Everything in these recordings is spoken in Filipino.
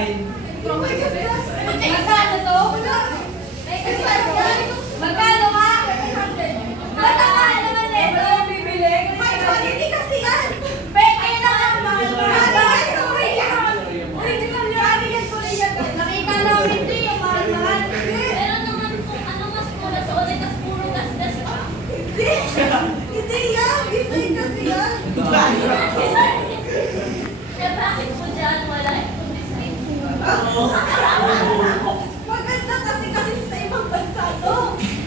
design. Magkano to? Magkano ka? Mataka naman eh. Wala bibili. Hindi kasi yan. Peke na lang mahal-mahal. Original yan. Nakita namin din yung mahal-mahal. Pero naman kung ano mas mura sa ulit, tas puro gas-gas pa. Hindi yan. Design kasi yan. Kaya bakit po dyan wala itong design? Maganda kasi sa ibang bansa to.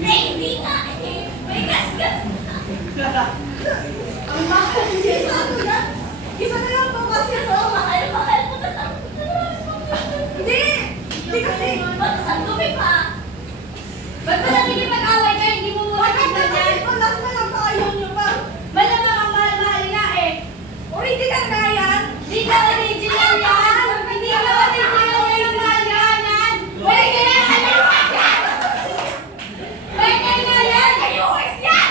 Eh, hindi nga eh. May gas-gas na. Ang mahal niya. Isa na lang po kasi to. Mahal mo na sa... Hindi! Hindi kasi... Ba't sa dumi pa? Ba't ba natin mag-away kayo? Hindi mo muna tignan yan? Last na lang tayo nyo pa. Malamang ang mahal-mahal nga eh. Original nga yan? Hindi ka original yan! Hindi ka original yan ang mahal-mahalan! Original ka na yan! Original nga yan! US yan!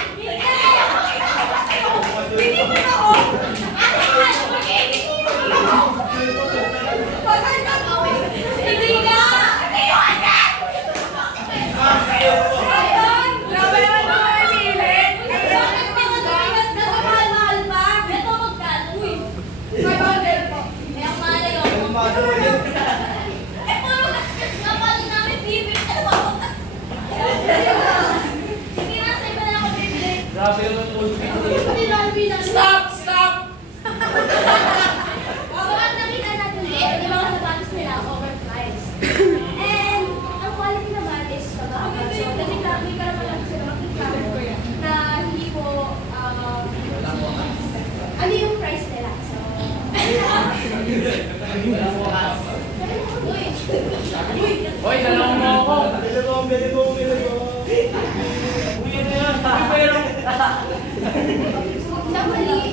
Hindi mo na ako! Ano ka? Magiging mo! Maganda ko! Hindi ka! Hindi yun yan! Ayun! Grabe naman ako nabilin! Bakit mo nagpigas na sa mahal-mahal pa? Ito magkano? Uy! 500 po. Eh, ang mahal ay ako. Eh, puro gas-gas nga paano namin bibili. Ano ba ako? Hindi na sa iba na ako bibili. Grabe naman yung Stop! Stop! Bakit nakita natin yung mga sapatos nila overpriced. And ang quality naman is mababa. So, kasi may karapatan sila makita na hindi po ano yung price nila. So, Hoy, dalawang mo ako. Bili mo. Uy, ano yan? Pero... sa mali,